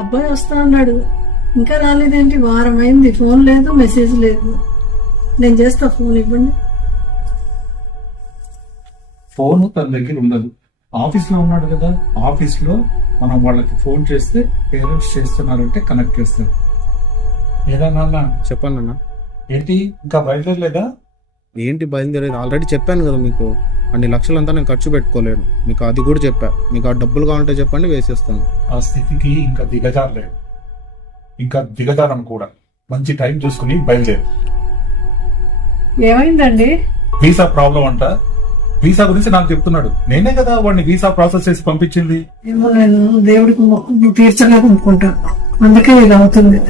అబ్బాయి వస్తా అన్నాడు, ఇంకా రాలేదేంటి? వారం అయింది, ఫోన్ లేదు, మెసేజ్ లేదు. నేను చేస్తా, ఫోన్ ఇవ్వండి. ఫోన్ తన దగ్గర ఉండదు, ఆఫీస్ లో ఉన్నాడు కదా. ఆఫీస్ లో మనం వాళ్ళకి ఫోన్ చేస్తే పేరెంట్స్ చేస్తున్నారంటే కనెక్ట్ చేస్తారు. ఏదా నాన్న? చెప్పండి అన్న. ఏంటి ఇంకా బయలుదేరలేదా? ఏంటి బయలుదేరేది? ఆల్రెడీ చెప్పాను కదా మీకు, అన్ని లక్షలంతా నేను ఖర్చు పెట్టుకోలేను. మీకు అది కూడా చెప్పా. మీకు ఆ డబ్బులు కావాలంటే చెప్పండి, వేసేస్తాను. ఆ స్థితికి ఇంకా దిగజారలేదు, ఇంకా దిగజారం కూడా. మంచి టైం చూసుకుని బయలుదేరు. ఏమైందండి? వీసా ప్రాబ్లం అంట. వీసా గురించి నాకు చెప్తున్నాడు. నేనే కదా వాడిని వీసా ప్రాసెస్ చేసి పంపించింది. ఏమో, నేను దేవుడికి మొక్కు తీర్చలేదనుకుంటా, అందుకే ఇది అవుతుంది.